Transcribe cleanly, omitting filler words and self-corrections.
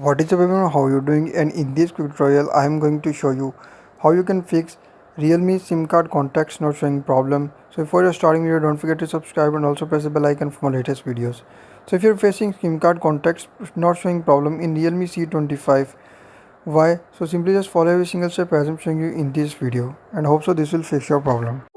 What is up everyone, how you doing, and in this quick tutorial I am going to show you how you can fix Realme SIM card contacts not showing problem. So before you're starting video, don't forget to subscribe and also press the bell icon for my latest videos. So if you're facing SIM card contacts not showing problem in Realme C25, why? So simply just follow every single step as I'm showing you in this video and hope so this will fix your problem.